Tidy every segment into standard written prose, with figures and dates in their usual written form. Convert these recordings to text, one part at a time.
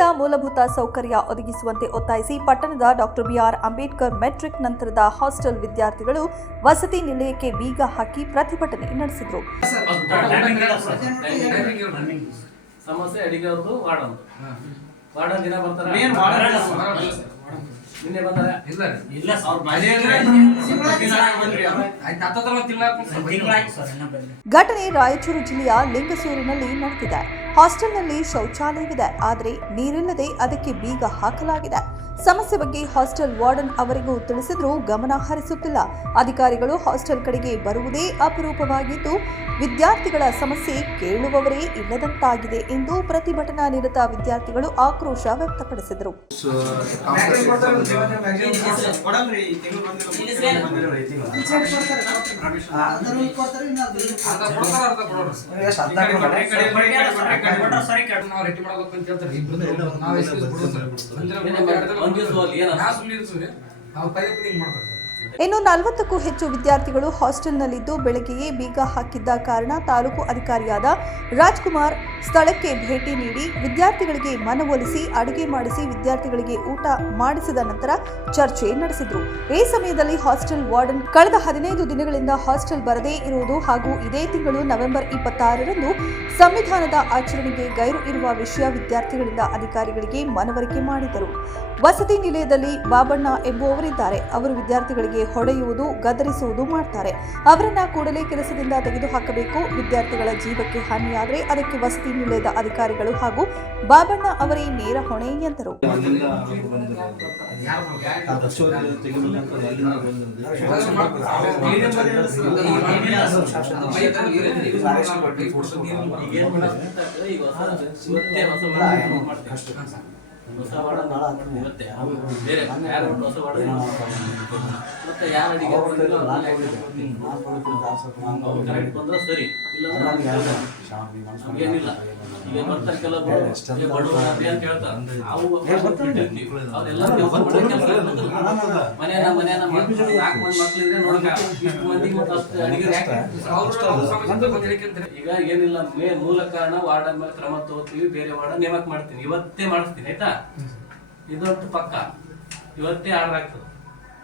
ಉಳಿದ ಮೂಲಭೂತ ಸೌಕರ್ಯ ಒದಗಿಸುವಂತೆ ಒತ್ತಾಯಿಸಿ ಪಟ್ಟಣದ ಡಾಕ್ಟರ್ ಬಿಆರ್ ಅಂಬೇಡ್ಕರ್ ಮೆಟ್ರಿಕ್ ನಂತರದ ಹಾಸ್ಟೆಲ್ ವಿದ್ಯಾರ್ಥಿಗಳು ವಸತಿ ನಿಲಯಕ್ಕೆ ಬೀಗ ಹಾಕಿ ಪ್ರತಿಭಟನೆ ನಡೆಸಿದರು. ಸಮಸ್ಯೆ ಅಡಿಗೆ ಅವ್ರದ್ದು ವಾರ್ಡನ್ ದಿನ ಬರ್ತಾರೆ. ನಿನ್ನೆ ಬಂದಾರೆ ಇಲ್ಲ ಘಟನೆ ರಾಯಚೂರು ಜಿಲ್ಲೆಯ ಲಿಂಗಸೂರಿನಲ್ಲಿ ನಡೆದಿದೆ. ಹಾಸ್ಟೆಲ್ನಲ್ಲಿ ಶೌಚಾಲಯವಿದೆ, ಆದರೆ ನೀರಿಲ್ಲದೆ ಅದಕ್ಕೆ ಬೀಗ ಹಾಕಲಾಗಿದೆ. ಸಮಸ್ಯೆ ಬಗ್ಗೆ ಹಾಸ್ಟೆಲ್ ವಾರ್ಡನ್ ಅವರಿಗೂ ತಿಳಿಸಿದ್ರೂ ಗಮನ ಹರಿಸುತ್ತಿಲ್ಲ. ಅಧಿಕಾರಿಗಳು ಹಾಸ್ಟೆಲ್ ಕಡೆಗೆ ಬರುವುದೇ ಅಪರೂಪವಾಗಿದ್ದು ವಿದ್ಯಾರ್ಥಿಗಳ ಸಮಸ್ಯೆ ಕೇಳುವವರೇ ಇಲ್ಲದಂತಾಗಿದೆ ಎಂದು ಪ್ರತಿಭಟನಾ ನಿರತ ವಿದ್ಯಾರ್ಥಿಗಳು ಆಕ್ರೋಶ ವ್ಯಕ್ತಪಡಿಸಿದರು. ಇನ್ನು 40ಕ್ಕೂ ಹೆಚ್ಚು ವಿದ್ಯಾರ್ಥಿಗಳು ಹಾಸ್ಟೆಲ್ನಲ್ಲಿದ್ದು ಬೆಳಗ್ಗೆಯೇ ಬೀಗ ಹಾಕಿದ್ದ ಕಾರಣ ತಾಲೂಕು ಅಧಿಕಾರಿಯಾದ ರಾಜ್ಕುಮಾರ್ ಸ್ಥಳಕ್ಕೆ ಭೇಟಿ ನೀಡಿ ವಿದ್ಯಾರ್ಥಿಗಳಿಗೆ ಮನವೊಲಿಸಿ ಅಡುಗೆ ಮಾಡಿಸಿ ವಿದ್ಯಾರ್ಥಿಗಳಿಗೆ ಊಟ ಮಾಡಿಸಿದ ನಂತರ ಚರ್ಚೆ ನಡೆಸಿದರು. ಈ ಸಮಯದಲ್ಲಿ ಹಾಸ್ಟೆಲ್ ವಾರ್ಡನ್ ಕಳೆದ 15 ದಿನಗಳಿಂದ ಹಾಸ್ಟೆಲ್ ಬರದೇ ಇರುವುದು ಹಾಗೂ ಇದೇ ತಿಂಗಳು ನವೆಂಬರ್ 26ರಂದು ಸಂವಿಧಾನದ ಆಚರಣೆಗೆ ಗೈರು ಇರುವ ವಿಷಯ ವಿದ್ಯಾರ್ಥಿಗಳಿಂದ ಅಧಿಕಾರಿಗಳಿಗೆ ಮನವರಿಕೆ ಮಾಡಿದರು. ವಸತಿ ನಿಲಯದಲ್ಲಿ ಬಾಬಣ್ಣ ಎಂಬುವವರಿದ್ದಾರೆ. ಅವರು ವಿದ್ಯಾರ್ಥಿಗಳಿಗೆ ಹೊಡೆಯುವುದು, ಗದರಿಸುವುದು ಮಾಡ್ತಾರೆ. ಅವರನ್ನ ಕೂಡಲೇ ಕೆಲಸದಿಂದ ತೆಗೆದುಹಾಕಬೇಕು. ವಿದ್ಯಾರ್ಥಿಗಳ ಜೀವಕ್ಕೆ ಹಾನಿಯಾದರೆ ಅದಕ್ಕೆ ವಸತಿ ನಿಲಯದ ಅಧಿಕಾರಿಗಳು ಹಾಗೂ ಬಾಬಣ್ಣ ಅವರೇ ನೇರ ಹೊಣೆ ಎಂದರು. ಹೊಸ ವಾರ್ಡನ್ ಮತ್ತೆ ಬೇರೆ ಯಾರು ಹೊಸ ವಾರ್ಡನ್ ಮತ್ತೆ ಯಾರು ಅಡಿಗೆ ಕರೆಕ್ಟ್ ಬಂದ್ರೆ ಸರಿ, ಇಲ್ಲ ಏನಿಲ್ಲ. ಈಗ ಬರ್ತಾರೆ ಕೆಲವರು ಬಡವರು ಅಂತ ಹೇಳ್ತಾರೆ. ನಾವು ಅವರೆಲ್ಲ ಮನೆಯ 4 ಮಂದಿ ಮಕ್ಕಳಿದ್ರೆ ನೋಡಕ ಇಷ್ಟು ಮಂದಿಗೆ ಮತ್ತೆ ಅಷ್ಟು ಅಡಿಗೆ ಈಗ ಏನಿಲ್ಲ. ಮೂಲ ಕಾರಣ ವಾರ್ಡನ್ ಮೇಲೆ ಕ್ರಮ ತಗೋತೀವಿ, ಬೇರೆ ವಾರ್ಡನ್ ನೇಮಕ ಮಾಡ್ತೀನಿ, ಇವತ್ತೇ ಮಾಡಿಸ್ತೀನಿ ಆಯ್ತಾ. ಇದೊಂದು ಪಕ್ಕ ಇವತ್ತೇ ಆರ್ಡರ್ ಆಗ್ತದೆ.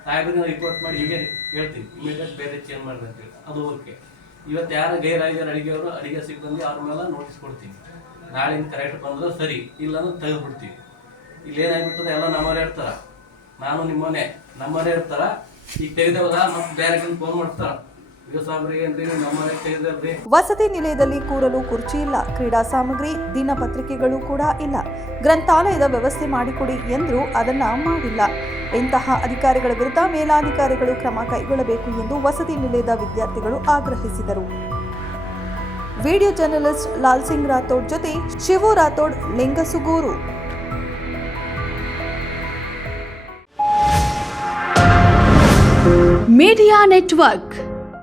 ಸಾಹೇಬ್ರಿಗೆ ರಿಪೋರ್ಟ್ ಮಾಡಿ ಹೀಗೆ ಹೇಳ್ತೀನಿ, ಇಮಿಡಿಯೇಟ್ ಬೇರೆ ಚೇಂಜ್ ಮಾಡಿದೆ ಅಂತ ಹೇಳಿ ಅದು ಓಕೆ. ಇವತ್ತು ಯಾರು ಗೈರಾಗಿದ್ದಾರೆ ಅಡಿಗೆಯವರು, ಅಡಿಗೆ ಸಿಬ್ಬಂದಿ ಅವ್ರ ಮೇಲೆ ನೋಟಿಸ್ ಕೊಡ್ತೀನಿ. ನಾಳಿಂದ ಕರೆಕ್ಟ್ ಬಂದ್ರೆ ಸರಿ, ಇಲ್ಲಾಂದ್ರೆ ತೆಗೆದು ಬಿಡ್ತೀವಿ. ಇಲ್ಲಿ ಏನಾಗ್ಬಿಟ್ಟದ ಎಲ್ಲ ನಮ್ಮವರೇ ಇರ್ತಾರ, ನಾನು ನಮ್ಮವರೇ ಇರ್ತಾರ. ಈಗ ತೆಗೆದವರ ಮತ್ತೆ ಬೇರೆ ಫೋನ್ ಮಾಡ್ತಾರ, ವಸತಿ ನಿಲಯದಲ್ಲಿ ಕೂರಲು ಕುರ್ಚಿ ಇಲ್ಲ, ಕ್ರೀಡಾ ಸಾಮಗ್ರಿ, ದಿನಪತ್ರಿಕೆಗಳು ಕೂಡ ಇಲ್ಲ. ಗ್ರಂಥಾಲಯದ ವ್ಯವಸ್ಥೆ ಮಾಡಿಕೊಡಿ ಎಂದರೂ ಅದನ್ನ ಮಾಡಿಲ್ಲ. ಇಂತಹ ಅಧಿಕಾರಿಗಳ ವಿರುದ್ಧ ಮೇಲಾಧಿಕಾರಿಗಳು ಕ್ರಮ ಕೈಗೊಳ್ಳಬೇಕು ಎಂದು ವಸತಿ ನಿಲಯದ ವಿದ್ಯಾರ್ಥಿಗಳು ಆಗ್ರಹಿಸಿದರು. ವಿಡಿಯೋ ಜರ್ನಲಿಸ್ಟ್ ಲಾಲ್ ಸಿಂಗ್ ರಾಥೋಡ್ ಜೊತೆ ಶಿವು ರಾಥೋಡ್, ಲಿಂಗಸುಗೂರು. Media network